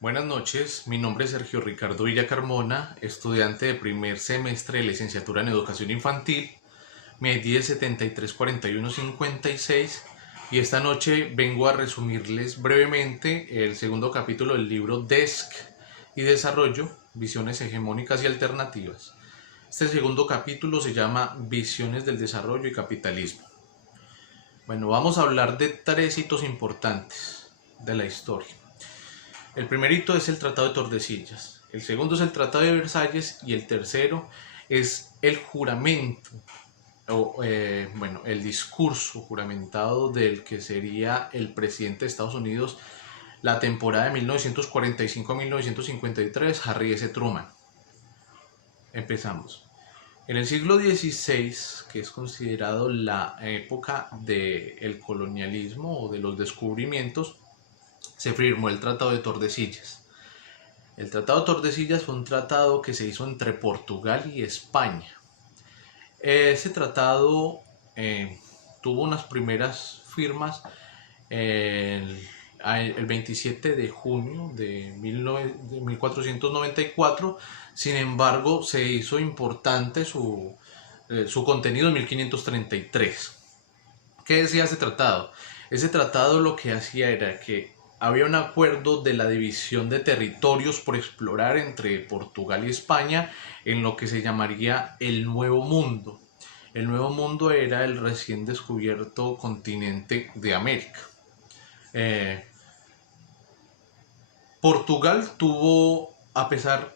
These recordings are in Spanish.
Buenas noches, mi nombre es Sergio Ricardo Villa Carmona, estudiante de primer semestre de licenciatura en Educación Infantil. Mi ID es 734156 y esta noche vengo a resumirles brevemente el segundo capítulo del libro DESC y Desarrollo, Visiones Hegemónicas y Alternativas. Este segundo capítulo se llama Visiones del Desarrollo y Capitalismo. Bueno, vamos a hablar de tres hitos importantes de la historia. El primer hito es el Tratado de Tordesillas, el segundo es el Tratado de Versalles y el tercero es el juramento, el discurso juramentado del que sería el presidente de Estados Unidos la temporada de 1945 a 1953, Harry S. Truman. Empezamos. En el siglo XVI, que es considerado la época del colonialismo o de los descubrimientos, se firmó el Tratado de Tordesillas. El Tratado de Tordesillas fue un tratado que se hizo entre Portugal y España. Ese tratado tuvo unas primeras firmas el 27 de junio de 1494. Sin embargo, se hizo importante su contenido en 1533. ¿Qué decía ese tratado? Ese tratado lo que hacía era que había un acuerdo de la división de territorios por explorar entre Portugal y España en lo que se llamaría el Nuevo Mundo. El Nuevo Mundo era el recién descubierto continente de América. Portugal tuvo, a pesar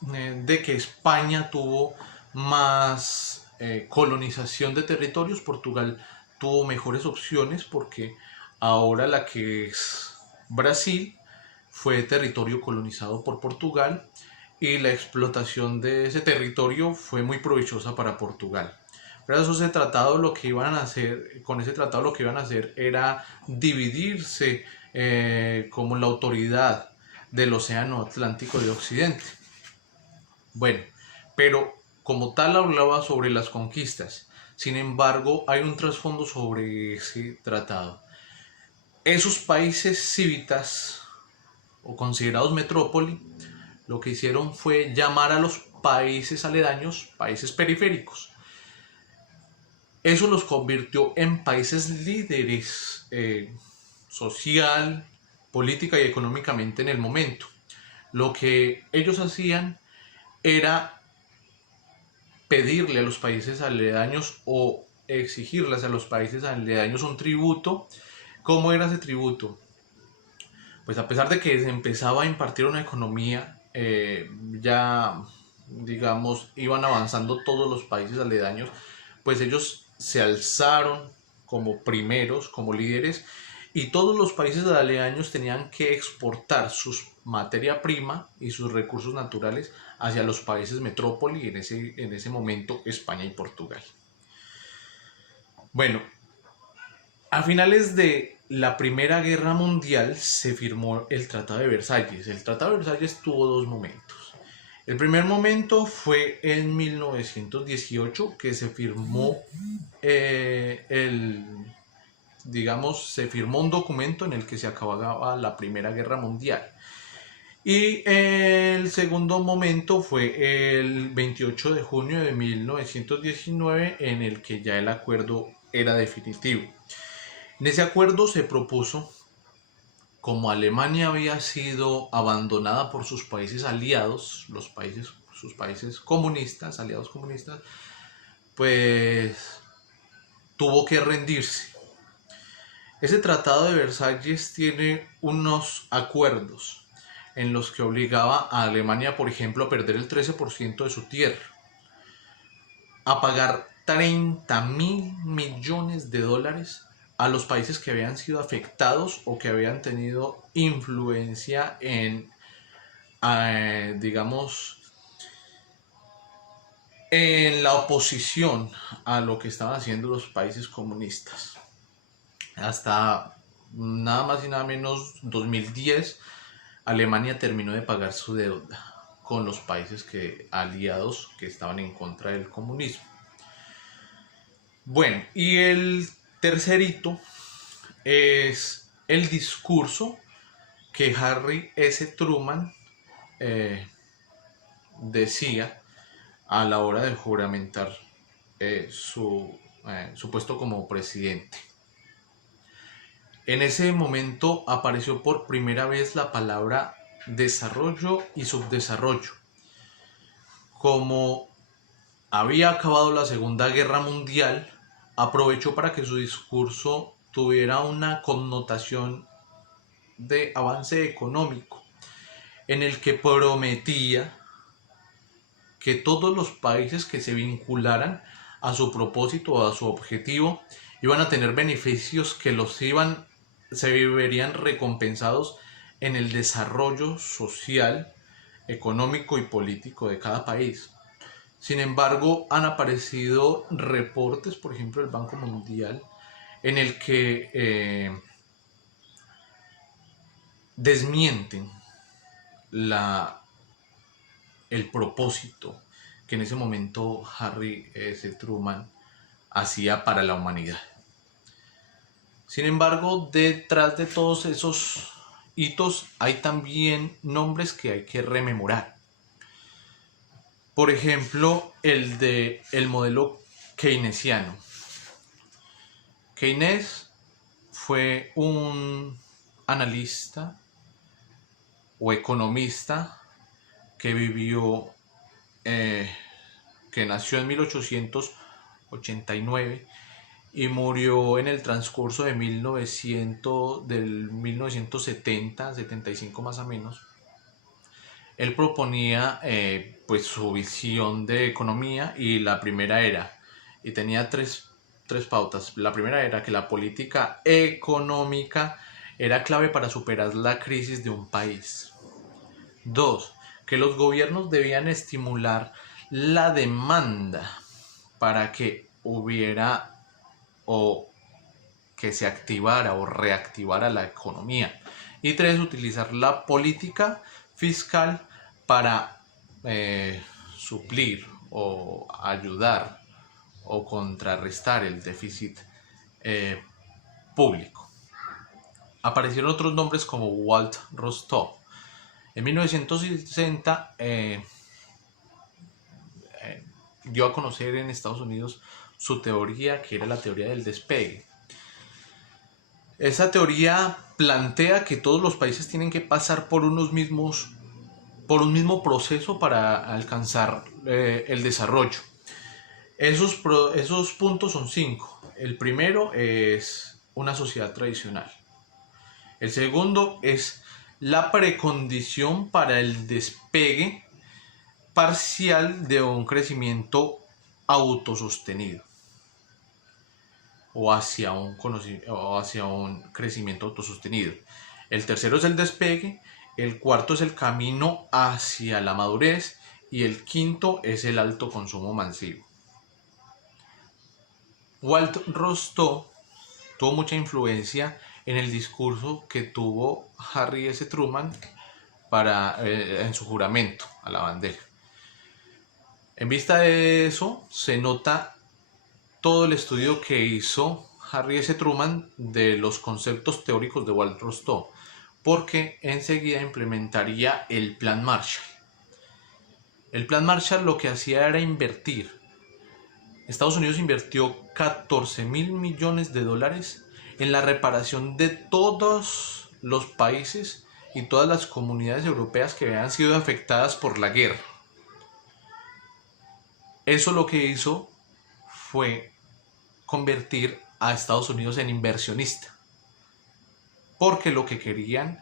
de que España tuvo más colonización de territorios, Portugal tuvo mejores opciones porque ahora la que es Brasil fue territorio colonizado por Portugal y la explotación de ese territorio fue muy provechosa para Portugal. Gracias a ese tratado lo que iban a hacer, con ese tratado lo que iban a hacer era dividirse como la autoridad del Océano Atlántico de Occidente. Bueno, pero como tal hablaba sobre las conquistas. Sin embargo, hay un trasfondo sobre ese tratado. Esos países cívitas o considerados metrópoli, lo que hicieron fue llamar a los países aledaños países periféricos. Eso los convirtió en países líderes social, política y económicamente en el momento. Lo que ellos hacían era pedirle a los países aledaños o exigirles a los países aledaños un tributo. ¿Cómo era ese tributo? Pues a pesar de que se empezaba a impartir una economía, ya digamos iban avanzando todos los países aledaños, pues ellos se alzaron como primeros, como líderes, y todos los países aledaños tenían que exportar su materia prima y sus recursos naturales hacia los países metrópoli, en ese momento España y Portugal. Bueno, a finales de la Primera Guerra Mundial se firmó el Tratado de Versalles. El Tratado de Versalles tuvo dos momentos. El primer momento fue en 1918, que se firmó se firmó un documento en el que se acababa la Primera Guerra Mundial. Y el segundo momento fue el 28 de junio de 1919, en el que ya el acuerdo era definitivo. En ese acuerdo se propuso, como Alemania había sido abandonada por sus países aliados, sus países comunistas, aliados comunistas, pues tuvo que rendirse. Ese Tratado de Versalles tiene unos acuerdos en los que obligaba a Alemania, por ejemplo, a perder el 13% de su tierra, a pagar 30.000 millones de dólares a los países que habían sido afectados o que habían tenido influencia en, en la oposición a lo que estaban haciendo los países comunistas. Hasta nada más y nada menos 2010, Alemania terminó de pagar su deuda con los países aliados que estaban en contra del comunismo. Bueno, y el tercer hito es el discurso que Harry S. Truman decía a la hora de juramentar su puesto como presidente. En ese momento apareció por primera vez la palabra desarrollo y subdesarrollo. Como había acabado la Segunda Guerra Mundial, aprovechó para que su discurso tuviera una connotación de avance económico, en el que prometía que todos los países que se vincularan a su propósito o a su objetivo iban a tener beneficios que se verían recompensados en el desarrollo social, económico y político de cada país. Sin embargo, han aparecido reportes, por ejemplo, del Banco Mundial, en el que desmienten el propósito que en ese momento Harry S. Truman hacía para la humanidad. Sin embargo, detrás de todos esos hitos hay también nombres que hay que rememorar. Por ejemplo, el modelo keynesiano. Keynes fue un analista o economista que que nació en 1889 y murió en el transcurso de del 1970, 75 más o menos. Él proponía pues su visión de economía y la primera era, y tenía tres pautas. La primera era que la política económica era clave para superar la crisis de un país. 2. Que los gobiernos debían estimular la demanda para que hubiera o que se activara o reactivara la economía. Y 3. Utilizar la política fiscal para suplir o ayudar o contrarrestar el déficit público. Aparecieron otros nombres como Walt Rostow. En 1960 dio a conocer en Estados Unidos su teoría, que era la teoría del despegue. Esa teoría plantea que todos los países tienen que pasar por un mismo proceso para alcanzar el desarrollo. Esos puntos son 5. El primero es una sociedad tradicional. El segundo es la precondición para el despegue parcial de un crecimiento autosostenido o hacia un crecimiento autosostenido. El tercero es el despegue, el cuarto es el camino hacia la madurez y el quinto es el alto consumo masivo. Walt Rostow tuvo mucha influencia en el discurso que tuvo Harry S. Truman en su juramento a la bandera. En vista de eso, se nota todo el estudio que hizo Harry S. Truman de los conceptos teóricos de Walt Rostow, porque enseguida implementaría el Plan Marshall. El Plan Marshall lo que hacía era invertir. Estados Unidos invirtió $14,000 millones en la reparación de todos los países y todas las comunidades europeas que habían sido afectadas por la guerra. Eso lo que hizo fue convertir a Estados Unidos en inversionista, porque lo que querían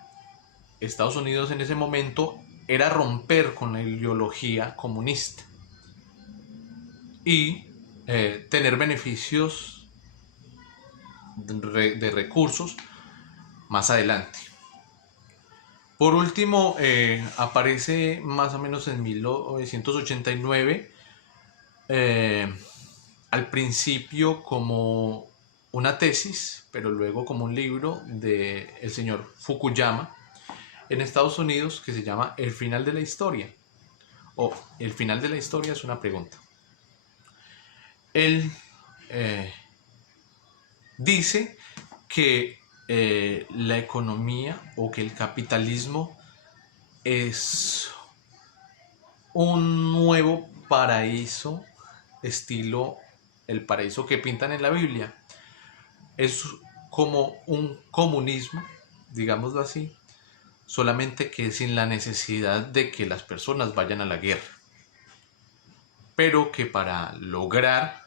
Estados Unidos en ese momento era romper con la ideología comunista y tener beneficios de recursos más adelante. Por último, aparece más o menos en 1989 al principio como una tesis, pero luego como un libro del señor Fukuyama en Estados Unidos, que se llama El final de la historia, o El final de la historia es una pregunta. Él dice que la economía o que el capitalismo es un nuevo paraíso estilo el paraíso que pintan en la Biblia. Es como un comunismo, digámoslo así, solamente que sin la necesidad de que las personas vayan a la guerra, pero que para lograr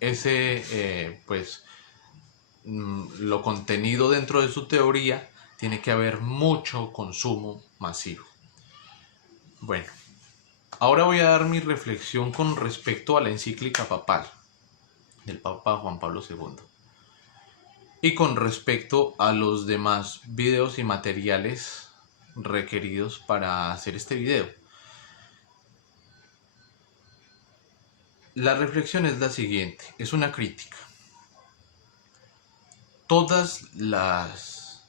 ese, lo contenido dentro de su teoría, tiene que haber mucho consumo masivo. Bueno, ahora voy a dar mi reflexión con respecto a la encíclica papal del Papa Juan Pablo II y con respecto a los demás videos y materiales requeridos para hacer este video. La reflexión es la siguiente, es una crítica. Todas las,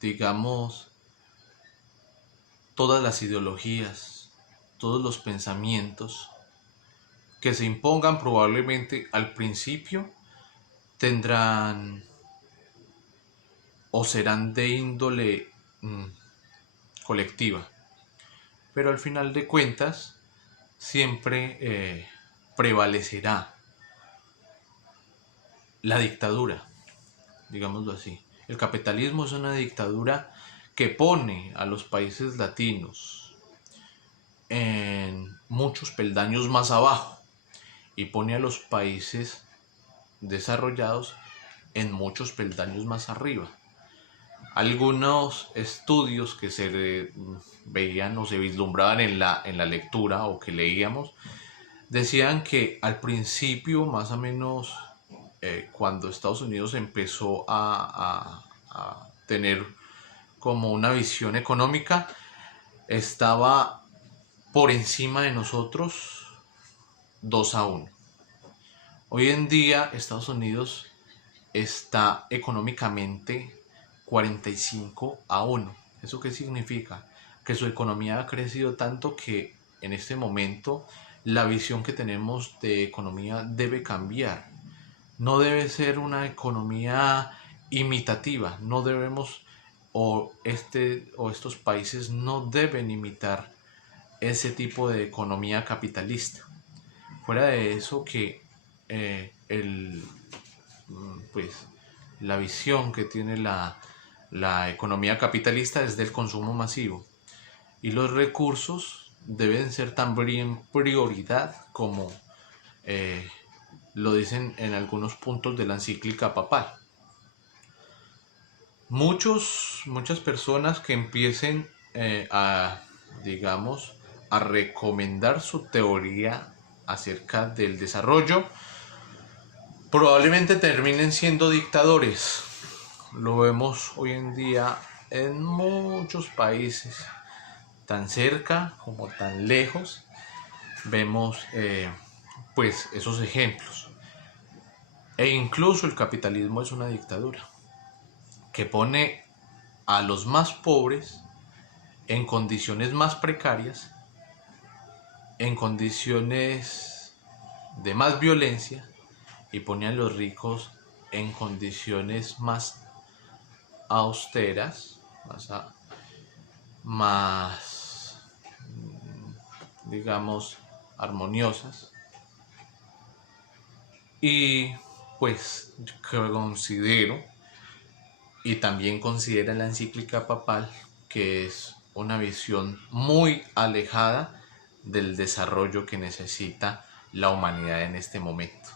digamos, todas las ideologías, todos los pensamientos que se impongan probablemente al principio tendrán o serán de índole colectiva, pero al final de cuentas siempre prevalecerá la dictadura, digámoslo así. El capitalismo es una dictadura que pone a los países latinos en muchos peldaños más abajo y pone a los países desarrollados en muchos peldaños más arriba. Algunos estudios que se veían o se vislumbraban en la lectura o que leíamos decían que al principio, más o menos, cuando Estados Unidos empezó a tener como una visión económica, estaba por encima de nosotros 2-1. Hoy en día Estados Unidos está económicamente 45-1. ¿Eso qué significa? Que su economía ha crecido tanto que en este momento la visión que tenemos de economía debe cambiar. No debe ser una economía imitativa. No debemos, o estos países no deben imitar ese tipo de economía capitalista. Fuera de eso, que la visión que tiene la economía capitalista es del consumo masivo y los recursos deben ser también prioridad, como lo dicen en algunos puntos de la encíclica papal. Muchas personas que empiecen digamos, a recomendar su teoría acerca del desarrollo, probablemente terminen siendo dictadores. Lo vemos hoy en día en muchos países, tan cerca como tan lejos. Vemos esos ejemplos. E incluso el capitalismo es una dictadura que pone a los más pobres en condiciones más precarias, en condiciones de más violencia, y pone a los ricos en condiciones más austeras, más digamos, armoniosas. Y pues considero, y también considera la encíclica papal, que es una visión muy alejada del desarrollo que necesita la humanidad en este momento.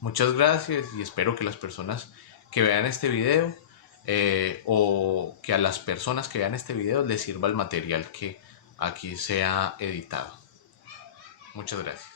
Muchas gracias y espero que las personas que vean este video o que a las personas que vean este video les sirva el material que aquí se ha editado. Muchas gracias.